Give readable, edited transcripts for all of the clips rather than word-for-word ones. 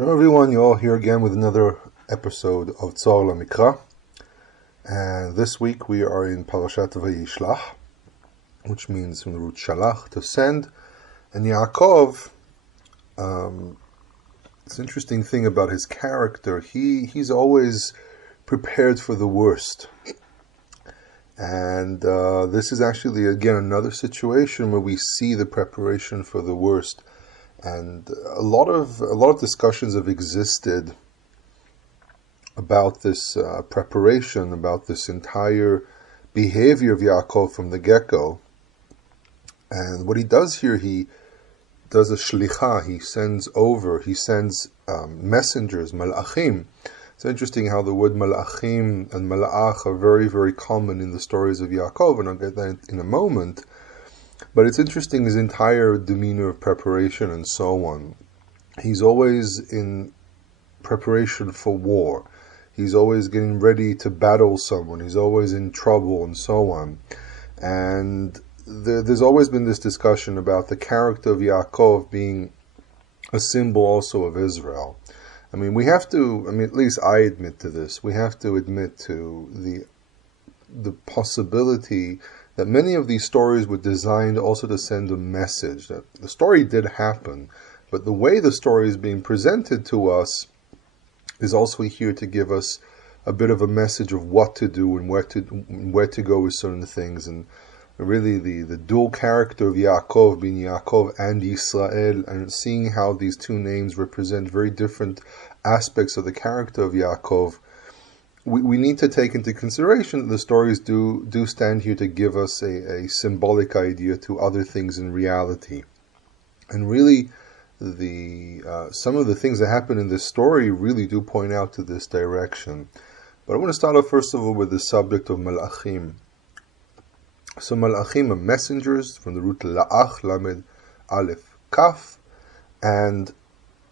Shalom everyone, you're all here again with another episode of Tzor L'Mikra. And this week we are in Parashat Vayishlakh, which means from the root Shalach, to send. And Yaakov, it's an interesting thing about his character. He's always prepared for the worst. And this is actually, again, another situation where we see the preparation for the worst. And a lot of discussions have existed about this preparation, about this entire behavior of Yaakov from the get-go. And what he does here, he does a shlicha, he sends messengers, Malachim. It's interesting how the word Malachim and Malach are very, very common in the stories of Yaakov, and I'll get that in a moment. But it's interesting, his entire demeanor of preparation and so on. He's always in preparation for war. He's always getting ready to battle someone. He's always in trouble and so on. And there's always been this discussion about the character of Yaakov being a symbol also of Israel. I mean, at least I admit to this, we have to admit to the possibility that many of these stories were designed also to send a message. That the story did happen, but the way the story is being presented to us is also here to give us a bit of a message of what to do and where to go with certain things. And really the dual character of Yaakov, being Yaakov and Yisra'el, and seeing how these two names represent very different aspects of the character of Yaakov, we need to take into consideration that the stories do stand here to give us a symbolic idea to other things in reality. And really, some of the things that happen in this story really do point out to this direction. But I want to start off first of all with the subject of Malachim. So Malachim are messengers, from the root La'ach, Lamed, Aleph, Kaf, and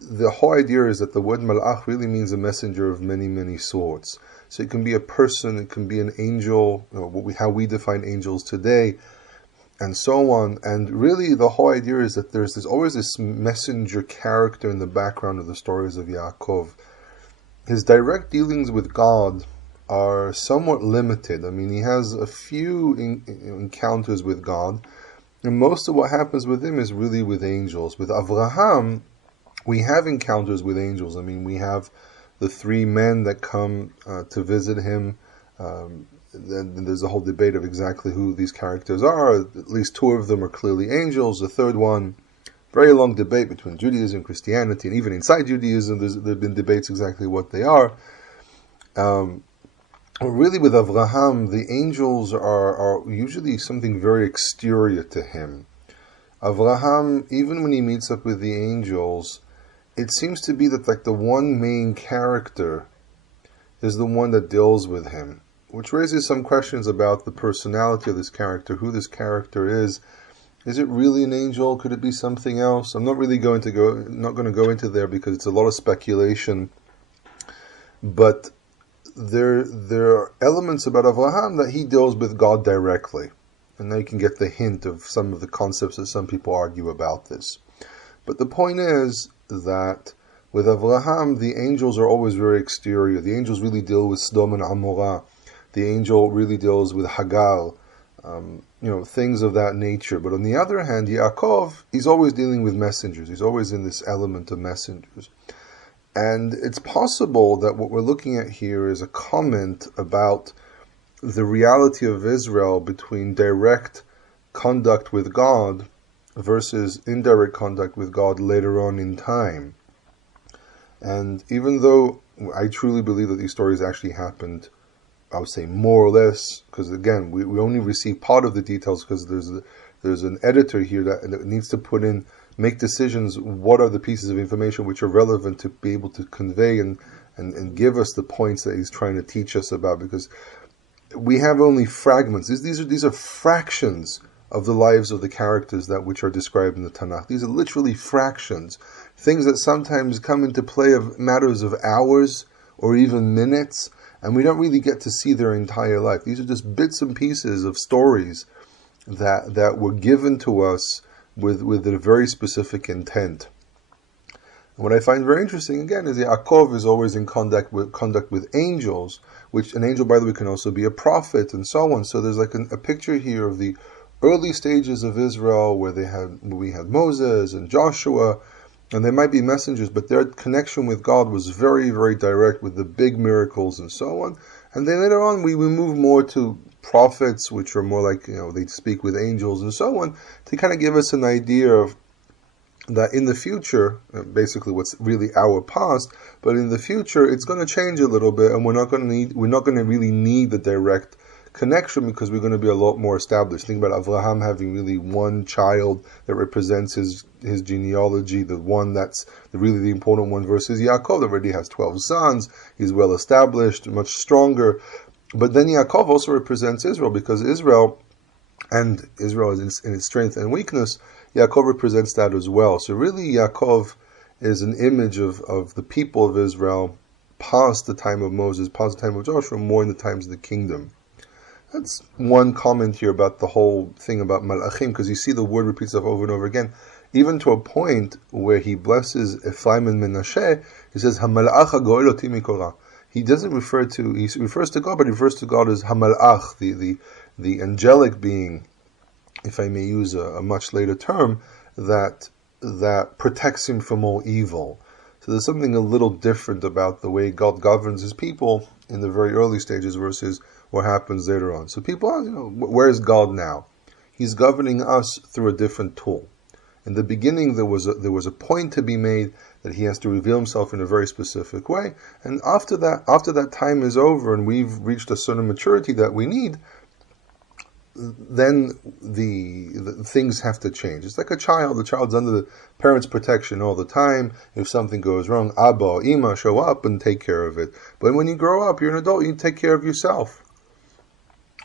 the whole idea is that the word Malach really means a messenger of many, many sorts. So it can be a person, it can be an angel, how we define angels today, and so on. And really the whole idea is that there's always this messenger character in the background of the stories of Yaakov. His direct dealings with God are somewhat limited. I mean, he has a few encounters with God, and most of what happens with him is really with angels. With Avraham, we have encounters with angels. I mean, we have the three men that come to visit him. Then there's a whole debate of exactly who these characters are. At least two of them are clearly angels. The third one, very long debate between Judaism and Christianity, and even inside Judaism there have been debates exactly what they are. Really with Avraham, the angels are usually something very exterior to him. Avraham, even when he meets up with the angels, it seems to be that like the one main character is the one that deals with him, which raises some questions about the personality of this character, who this character is. Is it really an angel? Could it be something else? I'm not going to go into there because it's a lot of speculation. But there are elements about Avraham that he deals with God directly. And now you can get the hint of some of the concepts that some people argue about this. But the point is that with Avraham, the angels are always very exterior. The angels really deal with Sodom and Amorah. The angel really deals with Hagar, things of that nature. But on the other hand, Yaakov, he's always dealing with messengers. He's always in this element of messengers. And it's possible that what we're looking at here is a comment about the reality of Israel between direct conduct with God versus indirect contact with God later on in time. And even though I truly believe that these stories actually happened, I would say more or less, because again, we only receive part of the details because there's an editor here that needs to make decisions, what are the pieces of information which are relevant to be able to convey and give us the points that he's trying to teach us about, because we have only fragments. These are fractions of the lives of the characters which are described in the Tanakh. These are literally fractions, things that sometimes come into play of matters of hours or even minutes, and we don't really get to see their entire life. These are just bits and pieces of stories that were given to us with a very specific intent. And what I find very interesting, again, is Yaakov is always in contact with angels, which an angel, by the way, can also be a prophet, and so on. So there's like a picture here of the early stages of Israel, where we had Moses and Joshua, and they might be messengers, but their connection with God was very, very direct with the big miracles and so on. And then later on, we move more to prophets, which are more like, they speak with angels and so on, to kind of give us an idea of that in the future, basically what's really our past, but in the future it's going to change a little bit, and we're not going to really need the direct connection, because we're going to be a lot more established. Think about Abraham having really one child that represents his genealogy, the one that's really the important one, versus Yaakov that already has 12 sons. He's well established, much stronger. But then Yaakov also represents Israel, because Israel is in its strength and weakness. Yaakov represents that as well. So really Yaakov is an image of the people of Israel past the time of Moses, past the time of Joshua, more in the times of the kingdom. That's one comment here about the whole thing about Malachim, because you see the word repeats itself over and over again, even to a point where he blesses Ephraim and Menashe. He says, HaMalach HaGoel Oti Mikorah. He refers to God, but he refers to God as HaMalach, the angelic being, if I may use a much later term, that protects him from all evil. So there's something a little different about the way God governs his people in the very early stages versus what happens later on. So people ask, where is God now? He's governing us through a different tool. In the beginning, there was a point to be made that he has to reveal himself in a very specific way, and after that time is over and we've reached a certain maturity that we need, then the things have to change. It's like a child. The child's under the parent's protection all the time. If something goes wrong, Abba or Ima show up and take care of it. But when you grow up, you're an adult, you take care of yourself.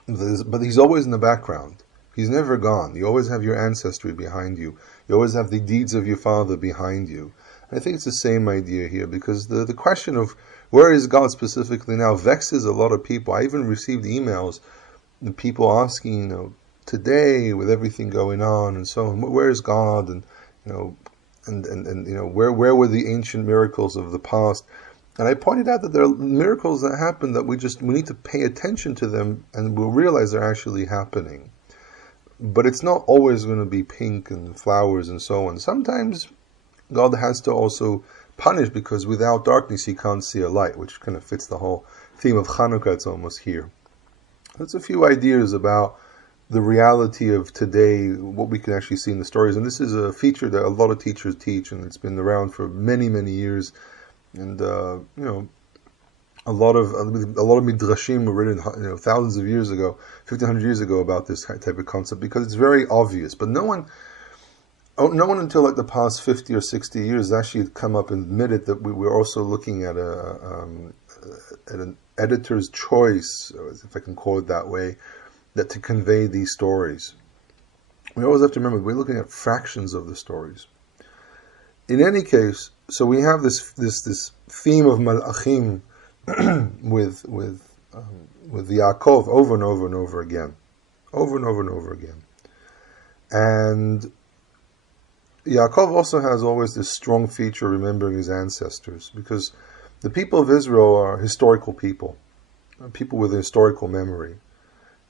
But he's always in the background. He's never gone. You always have your ancestry behind you. You always have the deeds of your father behind you. And I think it's the same idea here, because the question of where is God specifically now vexes a lot of people. I even received emails, the people asking, today with everything going on and so on, where is God? And where were the ancient miracles of the past? And I pointed out that there are miracles that happen that we need to pay attention to them, and we'll realize they're actually happening. But it's not always going to be pink and flowers and so on. Sometimes God has to also punish, because without darkness you can't see a light, which kind of fits the whole theme of Hanukkah. It's almost here. That's a few ideas about the reality of today, what we can actually see in the stories. And this is a feature that a lot of teachers teach, and it's been around for many, many years. And a lot of midrashim were written, thousands of years ago, 1,500 years ago, about this type of concept, because it's very obvious. But no one until like the past 50 or 60 years actually had come up and admitted that we were also looking at an editor's choice, if I can call it that way, that to convey these stories. We always have to remember we're looking at fractions of the stories. In any case, so we have this theme of Malachim with Yaakov over and over and over again, and Yaakov also has always this strong feature of remembering his ancestors, because the people of Israel are historical people with a historical memory.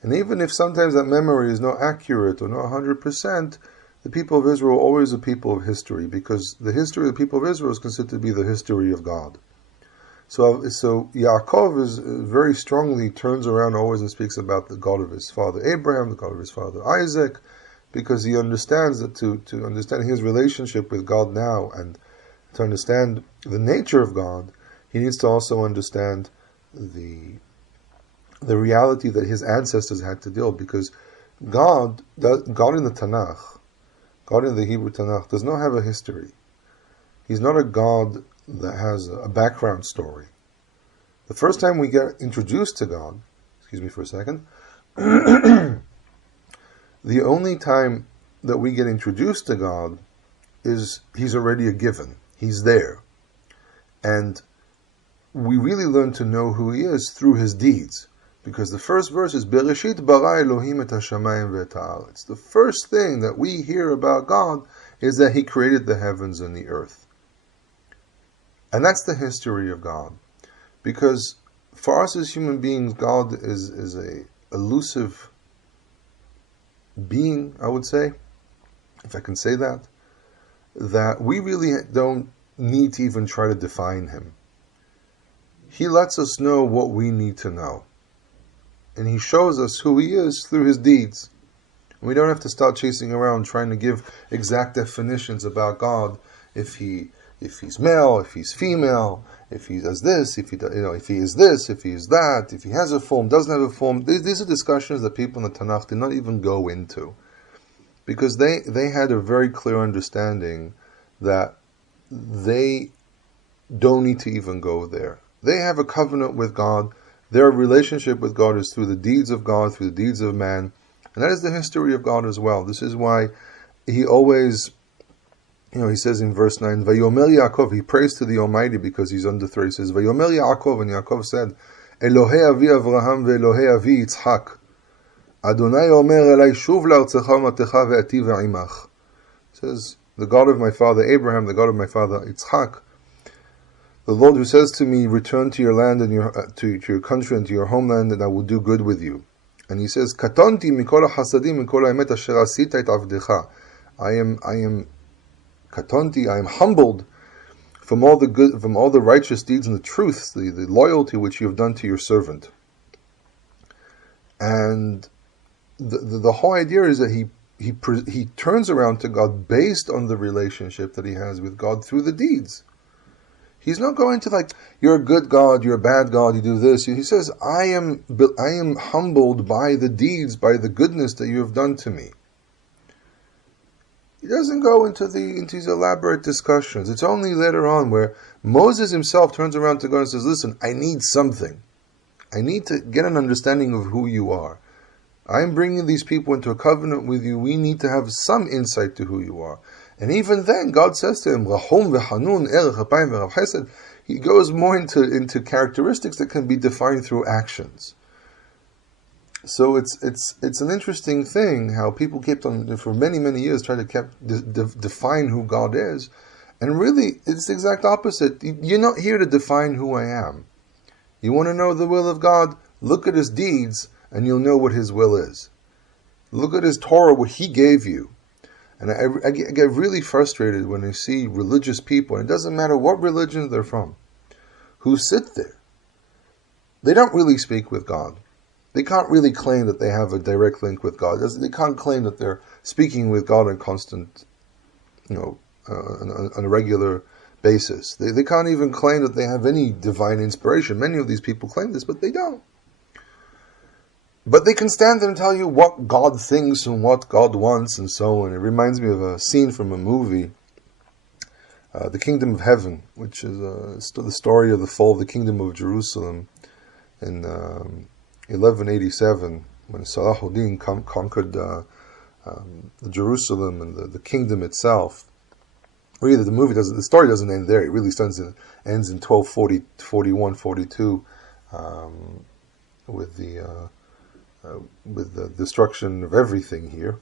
And even if sometimes that memory is not accurate or not 100%, the people of Israel are always a people of history, because the history of the people of Israel is considered to be the history of God. So Yaakov is very strongly turns around always and speaks about the God of his father Abraham, the God of his father Isaac, because he understands that to understand his relationship with God now and to understand the nature of God, he needs to also understand the reality that his ancestors had to deal with, because God in the Tanakh, God in the Hebrew Tanakh, does not have a history. He's not a God that has a background story. The first time we get introduced to God, excuse me for a second, the only time that we get introduced to God is he's already a given. He's there. And we really learn to know who he is through his deeds. Because the first verse is, Bereshit bara Elohim et hashamayim ve'et haaretz. The first thing that we hear about God is that he created the heavens and the earth. And that's the history of God. Because for us as human beings, God is a elusive being, I would say, if I can say that we really don't need to even try to define him. He lets us know what we need to know. And he shows us who he is through his deeds. We don't have to start chasing around trying to give exact definitions about God, if he's male, if he's female, if he does this, if he is this, if he is that, if he has a form, doesn't have a form. These are discussions that people in the Tanakh did not even go into, because they had a very clear understanding that they don't need to even go there. They have a covenant with God. Their relationship with God is through the deeds of God, through the deeds of man. And that is the history of God as well. This is why he always, he says in verse 9, Vayomer Yaakov, he prays to the Almighty because he's under threat. He says, Vayomer Yaakov, and Yaakov said, Elohei avi Avraham ve'Elohei avi Yitzchak, Adonai omer elai shuv la'artzecha u'matecha ve'ati ve'imach. He says, the God of my father Abraham, the God of my father Yitzchak, the Lord who says to me, return to your land and to your country and to your homeland, and I will do good with you. And he says, Katonti mikol hasadim mikol ha'emet asher asita et avdecha. I am katonti, I am humbled from all the good, from all the righteous deeds and the truths, the loyalty which you have done to your servant. And the whole idea is that he turns around to God based on the relationship that he has with God through the deeds. He's not going to like, you're a good God, you're a bad God, you do this. He says, I am humbled by the deeds, by the goodness that you have done to me. He doesn't go into these elaborate discussions. It's only later on where Moses himself turns around to God and says, listen, I need something. I need to get an understanding of who you are. I'm bringing these people into a covenant with you. We need to have some insight to who you are. And even then, God says to him, Rahum v'hanun erech apayim v'rav chesed. He goes more into characteristics that can be defined through actions. So it's an interesting thing how people kept on for many years trying to define who God is, and really it's the exact opposite. You're not here to define who I am. You want to know the will of God? Look at his deeds, and you'll know what his will is. Look at his Torah, what he gave you. And I get really frustrated when I see religious people, and it doesn't matter what religion they're from, who sit there. They don't really speak with God. They can't really claim that they have a direct link with God. They can't claim that they're speaking with God on constant, on a regular basis. They can't even claim that they have any divine inspiration. Many of these people claim this, but they don't. But they can stand there and tell you what God thinks and what God wants and so on. It reminds me of a scene from a movie, The Kingdom of Heaven, which is the story of the fall of the Kingdom of Jerusalem in 1187, when Salah ad-Din conquered Jerusalem and the kingdom itself. Really, the story doesn't end there. It really ends in 1240, 41, 42, with the destruction of everything here.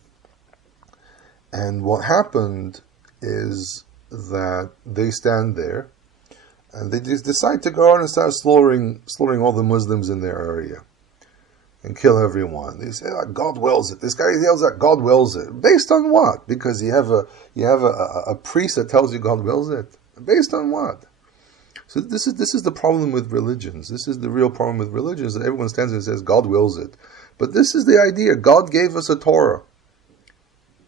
And what happened is that they stand there and they just decide to go on and start slaughtering all the Muslims in their area and kill everyone. They say, God wills it. This guy yells that God wills it. Based on what? Because you have a priest that tells you God wills it. Based on what? So this is the problem with religions. This is the real problem with religions, that everyone stands and says God wills it. But this is the idea. God gave us a Torah.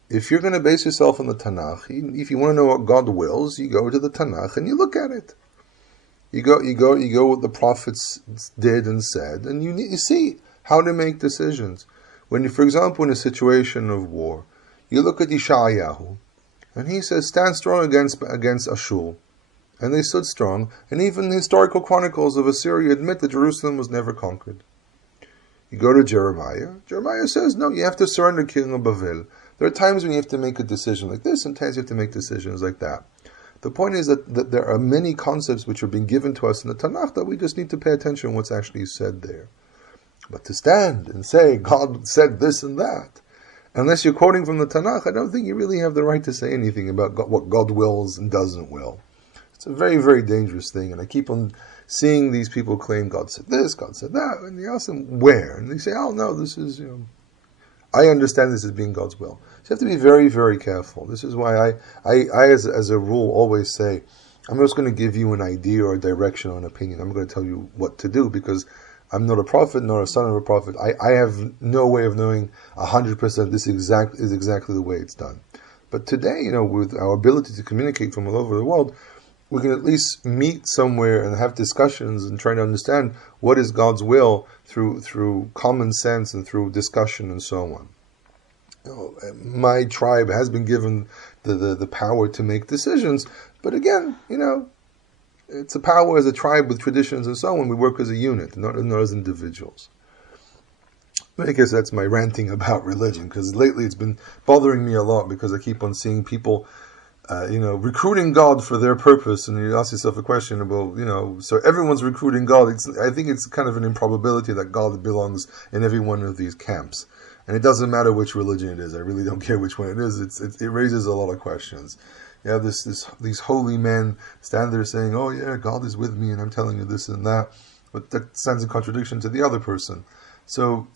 If you're going to base yourself on the Tanakh, if you want to know what God wills, you go to the Tanakh and you look at it. You go what the prophets did and said, and you see how to make decisions. When you, for example, in a situation of war, you look at Yisra'el, and he says, stand strong against Ashur. And they stood strong, and even the historical chronicles of Assyria admit that Jerusalem was never conquered. You go to Jeremiah. Jeremiah says, no, you have to surrender King of Bavel. There are times when you have to make a decision like this, and times you have to make decisions like that. The point is that there are many concepts which are being given to us in the Tanakh that we just need to pay attention to what's actually said there. But to stand and say, God said this and that, unless you're quoting from the Tanakh, I don't think you really have the right to say anything about what God wills and doesn't will. It's a very, very dangerous thing, and I keep on seeing these people claim God said this, God said that, and you ask them where, and they say, oh no, this is, I understand this as being God's will. So you have to be very, very careful. This is why I as a rule, always say, I'm just going to give you an idea or a direction or an opinion. I'm going to tell you what to do, because I'm not a prophet, nor a son of a prophet. I have no way of knowing 100% this is exactly the way it's done. But today, with our ability to communicate from all over the world, we can at least meet somewhere and have discussions and try to understand what is God's will through common sense and through discussion and so on. My tribe has been given the power to make decisions, but again, it's a power as a tribe with traditions and so on. We work as a unit, not as individuals. I guess that's my ranting about religion, because lately it's been bothering me a lot, because I keep on seeing people recruiting God for their purpose, and you ask yourself a question about, so everyone's recruiting God. I think it's kind of an improbability that God belongs in every one of these camps. And it doesn't matter which religion it is. I really don't care which one it is. It raises a lot of questions. You have these holy men stand there saying, oh yeah, God is with me, and I'm telling you this and that. But that stands in contradiction to the other person. So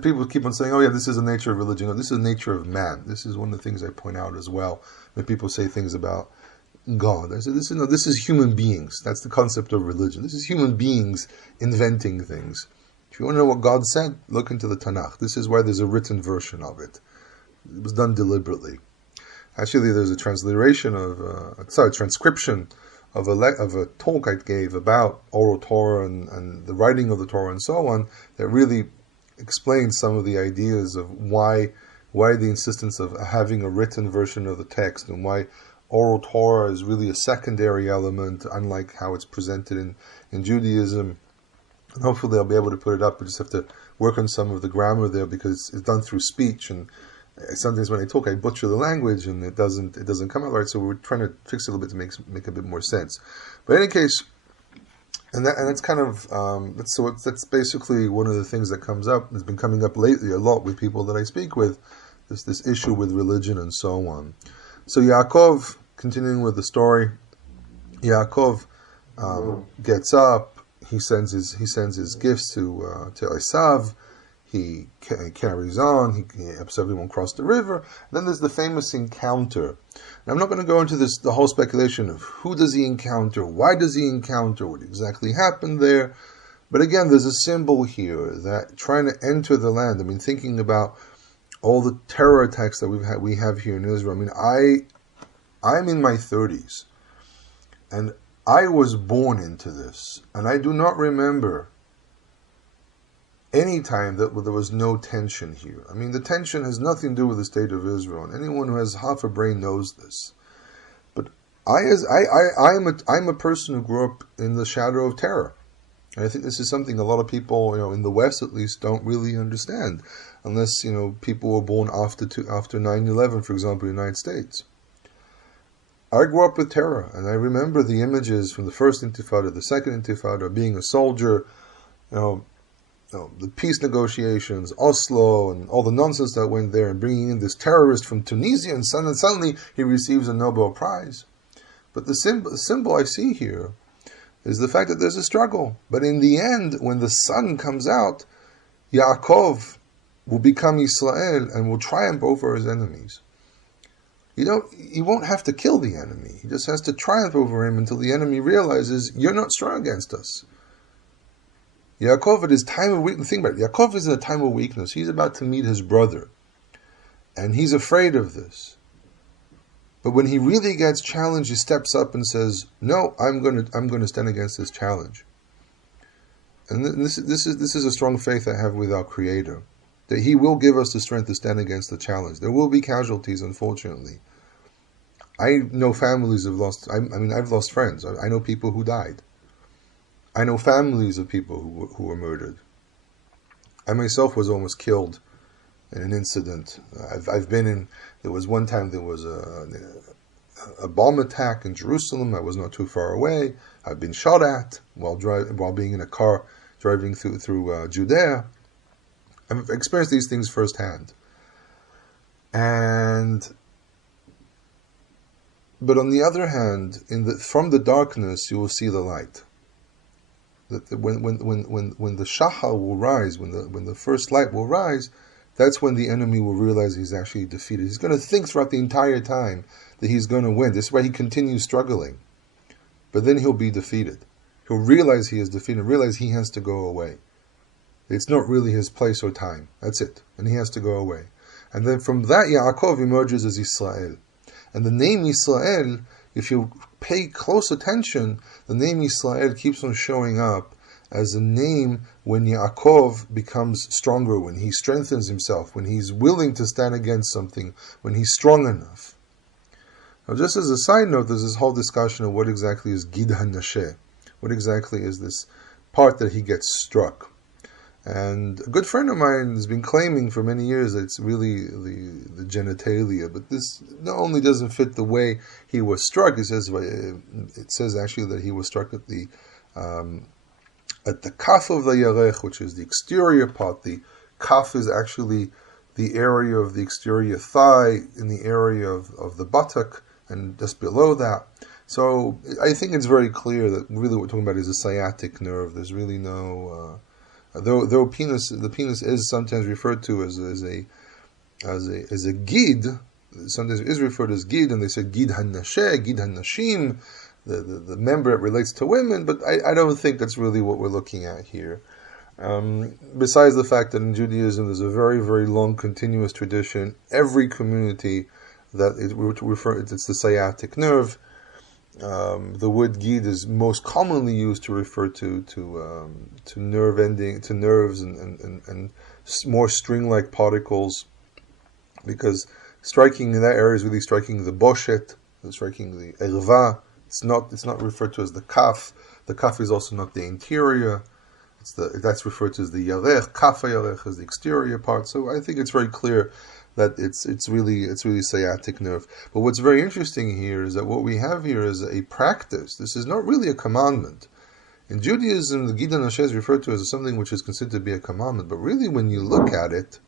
people keep on saying, oh yeah, this is the nature of religion. No, this is the nature of man. This is one of the things I point out as well when people say things about God. I say, this is human beings. That's the concept of religion. This is human beings inventing things. If you want to know what God said, look into the Tanakh. This is why there's a written version of it. It was done deliberately. Actually, there's a transcription of a talk I gave about oral Torah and the writing of the Torah and so on, that really explains some of the ideas of why the insistence of having a written version of the text, and why oral Torah is really a secondary element, unlike how it's presented in Judaism. And hopefully I'll be able to put it up. We just have to work on some of the grammar there, because it's done through speech, and sometimes when I talk I butcher the language and it doesn't come out right. So we're trying to fix it a little bit to make a bit more sense. But in any case, that's kind of that's basically one of the things that comes up. It's been coming up lately a lot with people that I speak with. This issue with religion and so on. So Yaakov, continuing with the story, Yaakov gets up. He sends his gifts to Esav. He carries on. He helps everyone cross the river. Then there's the famous encounter. Now, I'm not going to go into the whole speculation of who does he encounter, why does he encounter, what exactly happened there. But again, there's a symbol here that trying to enter the land. I mean, thinking about all the terror attacks that we have here in Israel. I mean, I'm in my 30s, and I was born into this, and I do not remember any time that there was no tension here. I mean, the tension has nothing to do with the state of Israel, and anyone who has half a brain knows this. But I'm a person who grew up in the shadow of terror, and I think this is something a lot of people, in the West at least, don't really understand, unless people were born after 9/11, for example, in the United States. I grew up with terror, and I remember the images from the first Intifada, the second Intifada, being a soldier, the peace negotiations, Oslo, and all the nonsense that went there, and bringing in this terrorist from Tunisia, and suddenly he receives a Nobel Prize. But the symbol I see here is the fact that there's a struggle. But in the end, when the sun comes out, Yaakov will become Yisra'el and will triumph over his enemies. He won't have to kill the enemy. He just has to triumph over him until the enemy realizes, you're not strong against us. Yaakov, at his time of weakness, think about it. Yaakov is in a time of weakness. He's about to meet his brother, and he's afraid of this. But when he really gets challenged, he steps up and says, "No, I'm going to stand against this challenge." And this is a strong faith I have with our Creator, that He will give us the strength to stand against the challenge. There will be casualties, unfortunately. I know families have lost. I've lost friends. I know people who died. I know families of people who were murdered. I myself was almost killed in an incident. I've been in. There was one time there was a bomb attack in Jerusalem. I was not too far away. I've been shot at while being in a car driving through Judea. I've experienced these things firsthand. And But on the other hand, from the darkness you will see the light. That when the shachar will rise, when the first light will rise, that's when the enemy will realize he's actually defeated. He's going to think throughout the entire time that he's going to win. This is why he continues struggling. But then he'll be defeated. He'll realize he is defeated, realize he has to go away. It's not really his place or time. That's it. And he has to go away. And then from that, Yaakov emerges as Yisra'el. And the name Yisra'el, if you pay close attention, the name Yisra'el keeps on showing up as a name when Yaakov becomes stronger, when he strengthens himself, when he's willing to stand against something, when he's strong enough. Now, just as a side note, there's this whole discussion of what exactly is Gid HaNasheh. What exactly is this part that he gets struck? And a good friend of mine has been claiming for many years that it's really the genitalia, but this not only doesn't fit the way he was struck. It says actually that he was struck at the kaf of the yarech, which is the exterior part. The kaf is actually the area of the exterior thigh, in the area of the buttock, and just below that. So I think it's very clear that really what we're talking about is a sciatic nerve. There's really no. Though the penis is sometimes referred to as a gid, sometimes it is referred as gid, and they say gid hanasheh, gid hanashim, the member that relates to women, but I don't think that's really what we're looking at here. Besides the fact that in Judaism there's a very, very long continuous tradition, every community that it's the sciatic nerve. The word gid is most commonly used to refer to nerve ending, to nerves and more string-like particles, because striking in that area is really striking the boshet, striking the erva. It's not referred to as the kaf. The kaf is also not the interior. That's referred to as the yarech. Kaf yarech is the exterior part. So I think it's very clear that it's really sciatic nerve. But what's very interesting here is that what we have here is a practice. This is not really a commandment. In Judaism, the Gid HaNasheh is referred to as something which is considered to be a commandment. But really, when you look at it,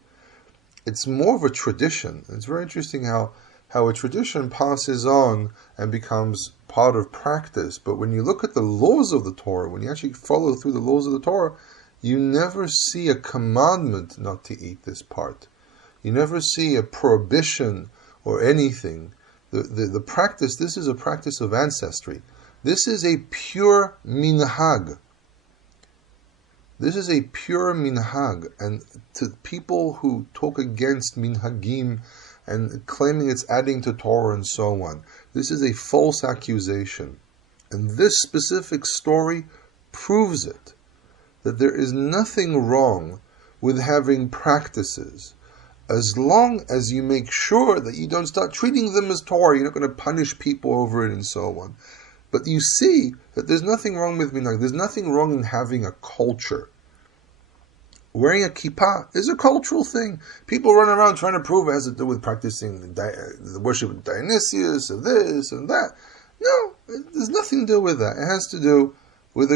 it's more of a tradition. It's very interesting how a tradition passes on and becomes part of practice. But when you look at the laws of the Torah, when you actually follow through the laws of the Torah, you never see a commandment not to eat this part. You never see a prohibition or anything. The practice, this is a practice of ancestry. This is a pure minhag. This is a pure minhag. And to people who talk against minhagim and claiming it's adding to Torah and so on, this is a false accusation. And this specific story proves it. That there is nothing wrong with having practices, as long as you make sure that you don't start treating them as Torah. You're not going to punish people over it and so on. But you see that there's nothing wrong with minhag. There's nothing wrong in having a culture. Wearing a kippah is a cultural thing. People run around trying to prove it has to do with practicing the worship of Dionysius, of this and that. No, there's nothing to do with that. It has to do with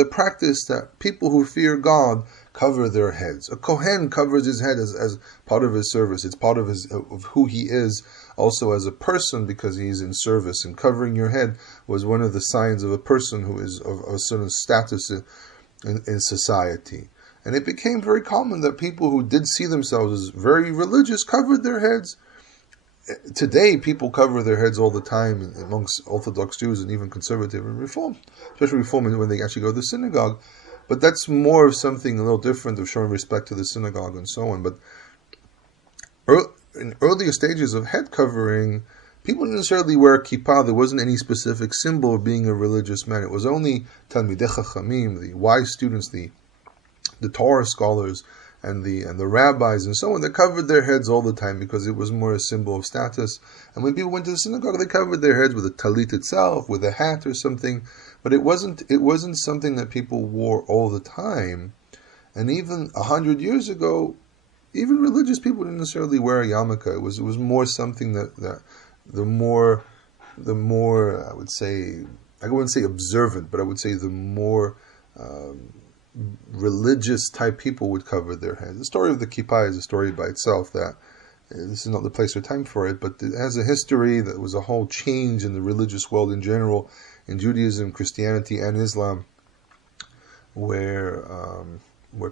a practice that people who fear God cover their heads. A Kohen covers his head as part of his service. It's part of who he is also as a person, because he's in service. And covering your head was one of the signs of a person who is of a certain status in society. And it became very common that people who did see themselves as very religious covered their heads. Today, people cover their heads all the time amongst Orthodox Jews and even conservative and Reform, especially Reform when they actually go to the synagogue. But that's more of something a little different, of showing respect to the synagogue and so on. But in earlier stages of head covering, people didn't necessarily wear kippah. There wasn't any specific symbol of being a religious man. It was only Talmidei Chachamim, the wise students, the Torah scholars, and the rabbis and so on, that covered their heads all the time because it was more a symbol of status. And when people went to the synagogue, they covered their heads with a talit itself, with a hat or something. But it wasn't something that people wore all the time. And even 100 years ago, even religious people didn't necessarily wear a yarmulke. It was more something that the more I would say, I wouldn't say observant, but I would say the more religious type people would cover their heads. The story of the kippah is a story by itself, that This is not the place or time for it, but it has a history that was a whole change in the religious world in general, in Judaism, Christianity, and Islam, where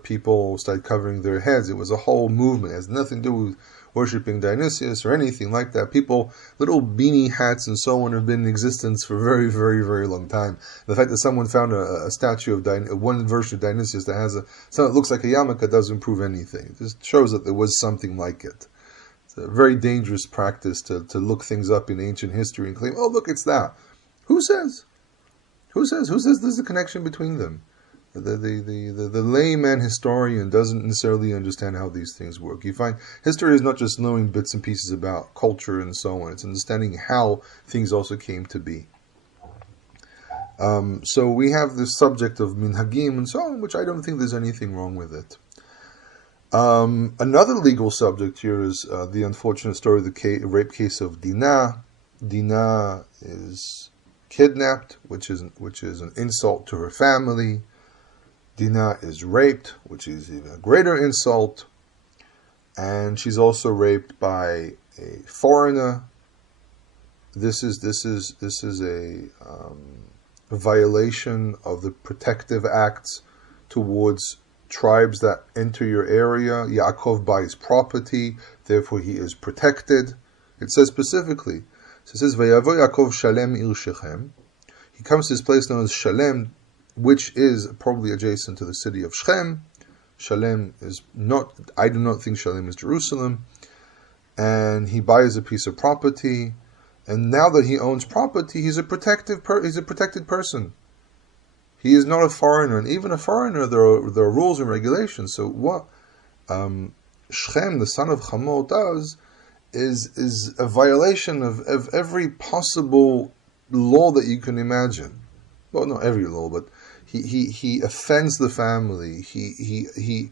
people started covering their heads. It was a whole movement. It has nothing to do with worshipping Dionysius or anything like that. People, little beanie hats and so on, have been in existence for a very, very, very long time. The fact that someone found a statue of one version of Dionysius that has something that looks like a yarmulke doesn't prove anything. It just shows that there was something like it. It's a very dangerous practice to look things up in ancient history and claim, oh, look, it's that. Who says? Who says there's a connection between them? The layman historian doesn't necessarily understand how these things work. You find history is not just knowing bits and pieces about culture and so on. It's understanding how things also came to be. So we have this subject of Minhagim and so on, which I don't think there's anything wrong with it. Another legal subject here is the unfortunate story of the rape case of Dinah. Dinah is kidnapped, which is an insult to her family. Dinah is raped, which is even a greater insult, and she's also raped by a foreigner. This is a violation of the protective acts towards tribes that enter your area. Yaakov buys property, therefore he is protected. It says specifically. So it says, "Vayavo Yaakov Shalem ir Shechem." He comes to this place known as Shalem, which is probably adjacent to the city of Shechem. Shalem is not, I do not think Shalem is Jerusalem. And he buys a piece of property. And now that he owns property, he's a protected person. He is not a foreigner. And even a foreigner, there are rules and regulations. So what Shechem, the son of Hamor, does is a violation of every possible law that you can imagine. Well, not every law, but he offends the family. He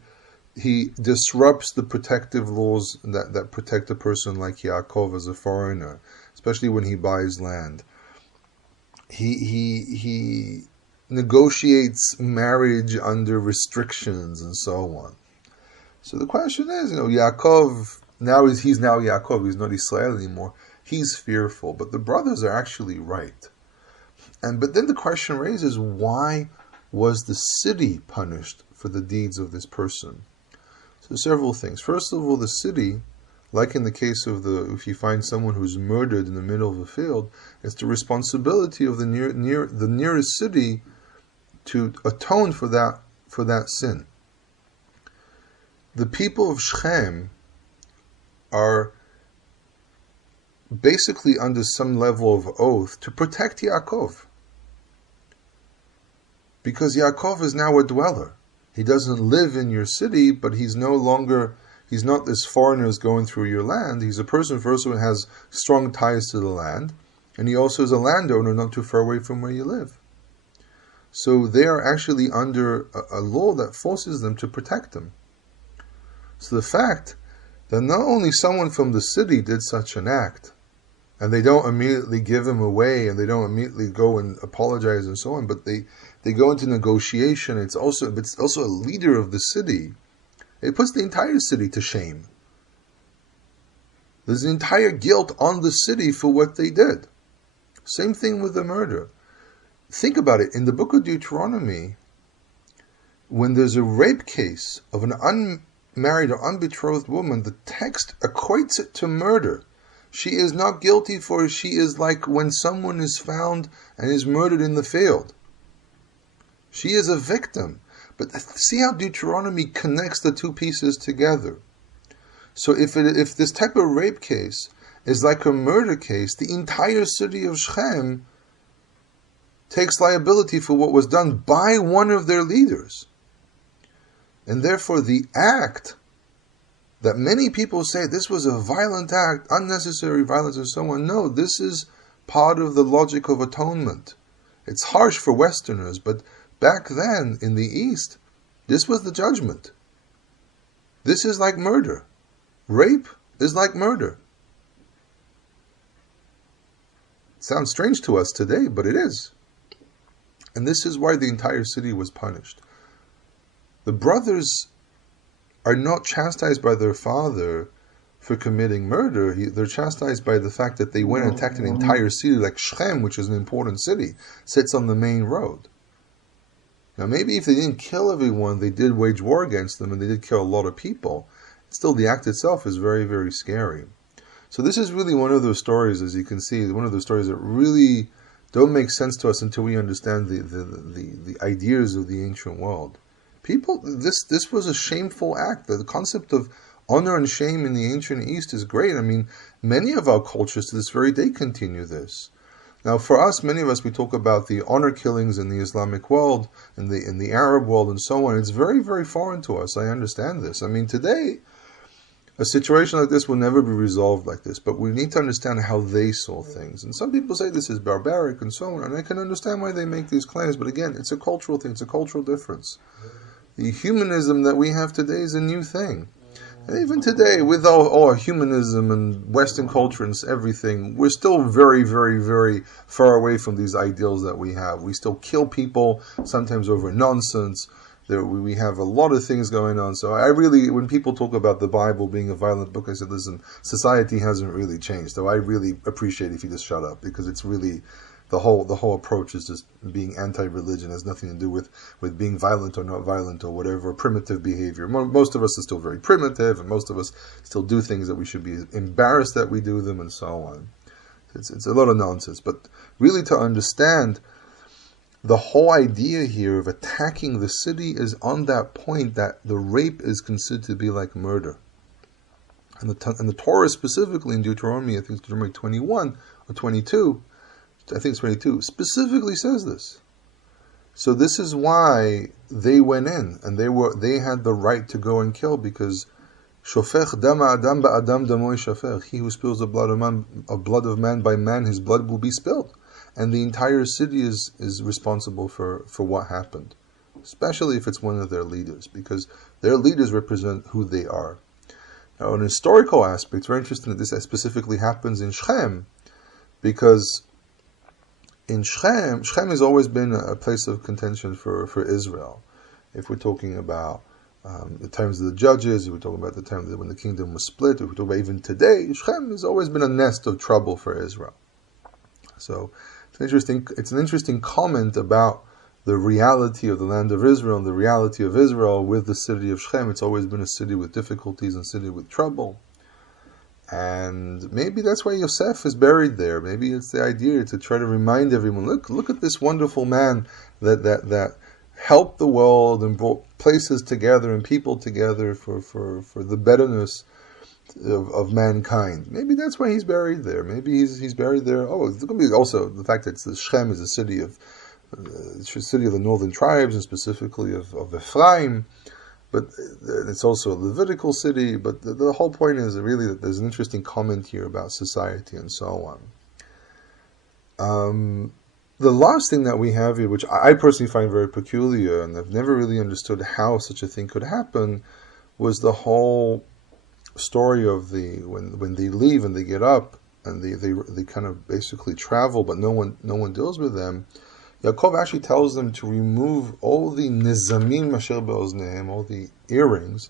disrupts the protective laws that protect a person like Yaakov as a foreigner, especially when he buys land. He negotiates marriage under restrictions and so on. So the question is, Yaakov he's now Yaakov. He's not Yisra'el anymore. He's fearful, but the brothers are actually right. But then the question raises, why was the city punished for the deeds of this person? So several things. First of all, the city, like in the case of if you find someone who's murdered in the middle of a field, it's the responsibility of the nearest city to atone for that sin. The people of Shechem are basically under some level of oath to protect Yaakov. Because Yaakov is now a dweller. He doesn't live in your city, but he's not this foreigner who's going through your land. He's a person, first of all, who has strong ties to the land, and he also is a landowner not too far away from where you live. So they are actually under a law that forces them to protect them. So the fact that not only someone from the city did such an act, and they don't immediately give him away, and they don't immediately go and apologize and so on, but they go into negotiation. It's also a leader of the city. It puts the entire city to shame. There's an entire guilt on the city for what they did. Same thing with the murder. Think about it. In the book of Deuteronomy, when there's a rape case of an unmarried or unbetrothed woman, the text equates it to murder. She is not guilty, for she is like when someone is found and is murdered in the field. She is a victim. But see how Deuteronomy connects the two pieces together. So if this type of rape case is like a murder case, the entire city of Shechem takes liability for what was done by one of their leaders. And therefore the act that many people say this was a violent act, unnecessary violence and so on. No, this is part of the logic of atonement. It's harsh for Westerners, but back then in the East, this was the judgment. This is like murder. Rape is like murder. It sounds strange to us today, but it is. And this is why the entire city was punished. The brothers are not chastised by their father for committing murder. They're chastised by the fact that they went and attacked an entire city like Shechem, which is an important city, sits on the main road. Now maybe if they didn't kill everyone, they did wage war against them and they did kill a lot of people. Still, the act itself is very, very scary. So this is really one of those stories, as you can see, one of those stories that really don't make sense to us until we understand the ideas of the ancient world. People, this was a shameful act. The concept of honor and shame in the ancient East is great. I mean, many of our cultures to this very day continue this. Now, for us, many of us, we talk about the honor killings in the Islamic world, in the Arab world, and so on. It's very, very foreign to us. I understand this. I mean, today, a situation like this will never be resolved like this, but we need to understand how they saw things. And some people say this is barbaric and so on, and I can understand why they make these claims, but again, it's a cultural thing, it's a cultural difference. The humanism that we have today is a new thing. And even today, with all our humanism and Western culture and everything, we're still very, very, very far away from these ideals that we have. We still kill people, sometimes over nonsense. We have a lot of things going on. So I really, when people talk about the Bible being a violent book, I said, listen, society hasn't really changed. So I really appreciate if you just shut up, because it's really, the whole approach is just being anti-religion. It has nothing to do with being violent or not violent or whatever, primitive behavior. Most of us are still very primitive, and most of us still do things that we should be embarrassed that we do them, and so on. It's a lot of nonsense. But really, to understand the whole idea here of attacking the city is on that point that the rape is considered to be like murder. And the Torah specifically in Deuteronomy, I think it's Deuteronomy 21 or 22, I think it's 22, specifically says this. So this is why they went in, and they had the right to go and kill, because Shofech dama adam ba'adam damo yishafech. He who spills the blood of man by man, his blood will be spilled. And the entire city is responsible for what happened, especially if it's one of their leaders, because their leaders represent who they are. Now, an historical aspect, it's very interesting that this specifically happens in Shechem, because in Shechem has always been a place of contention for Israel. If we're talking about the times of the judges, if we're talking about the time when the kingdom was split, if we're talking about even today, Shechem has always been a nest of trouble for Israel. So it's an interesting comment about the reality of the land of Israel and the reality of Israel with the city of Shechem. It's always been a city with difficulties and a city with trouble. And maybe that's why Yosef is buried there. Maybe it's the idea to try to remind everyone, look at this wonderful man that helped the world and brought places together and people together for the betterness of mankind. Maybe that's why he's buried there. Maybe he's buried there. Oh, it's going to be also the fact that Shechem is a city of the northern tribes, and specifically of Ephraim. But it's also a Levitical city. But the whole point is really that there's an interesting comment here about society and so on. The last thing that we have here, which I personally find very peculiar, and I've never really understood how such a thing could happen, was the whole story of when they leave and they get up and they kind of basically travel, but no one deals with them. Yaakov actually tells them to remove all the nizamim asher be'oznehem, all the earrings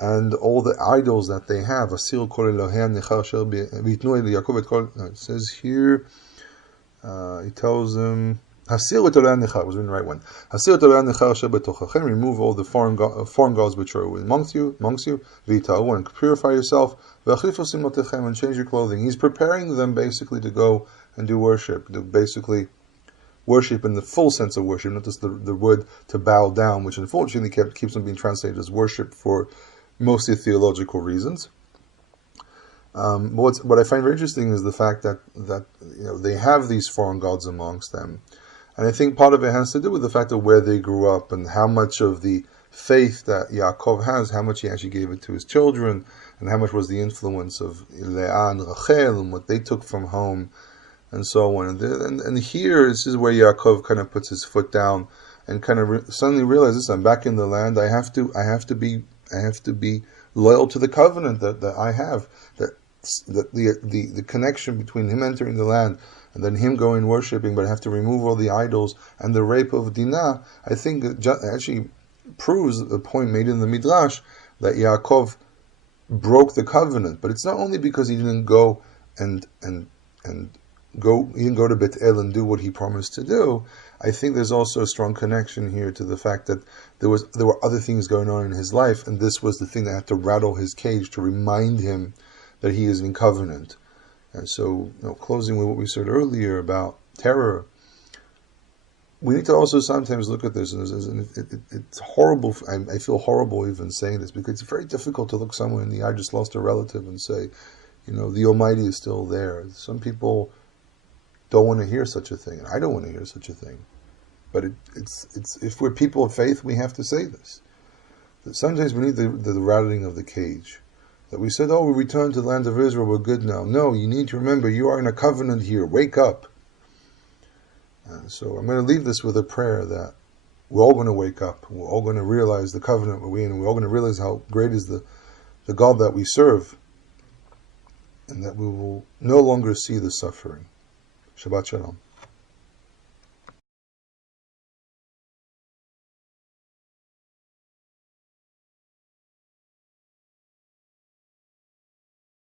and all the idols that they have. Asir kol Elohei nechar asher v'yitnu Yaakov et kol. It says here, he tells them, Hasir et Elohei nechar, was in the right one. Hasir et Elohei nechar asher betochachem, remove all the foreign gods which are amongst you, v'yita'u, and purify yourself, v'achlifu simotechem, and change your clothing. He's preparing them basically to go and do worship, to basically worship in the full sense of worship, not just the word to bow down, which unfortunately keeps on being translated as worship for mostly theological reasons. What I find very interesting is the fact that they have these foreign gods amongst them, and I think part of it has to do with the fact of where they grew up and how much of the faith that Yaakov has, how much he actually gave it to his children, and how much was the influence of Leah and Rachel and what they took from home, and so on. And here, this is where Yaakov kind of puts his foot down and kind of suddenly realizes, I'm back in the land. I have to be loyal to the covenant that I have. That the connection between him entering the land and then him going worshipping, but I have to remove all the idols, and the rape of Dinah, I think actually proves the point made in the Midrash that Yaakov broke the covenant. But it's not only because he didn't go and he didn't go to Bet El and do what he promised to do. I think there's also a strong connection here to the fact that there were other things going on in his life, and this was the thing that had to rattle his cage to remind him that he is in covenant. And so, closing with what we said earlier about terror, we need to also sometimes look at this, and it's horrible. I feel horrible even saying this, because it's very difficult to look someone in the eye, just lost a relative, and say, the Almighty is still there. Some people don't want to hear such a thing, and I don't want to hear such a thing. But it's if we're people of faith, we have to say this. That sometimes we need the rattling of the cage. That we said, we returned to the land of Israel, we're good now. No, you need to remember, you are in a covenant here. Wake up. And so I'm going to leave this with a prayer that we're all going to wake up. We're all going to realize the covenant we're in, and we're all going to realize how great is the God that we serve, and that we will no longer see the suffering. Shabbat Shalom.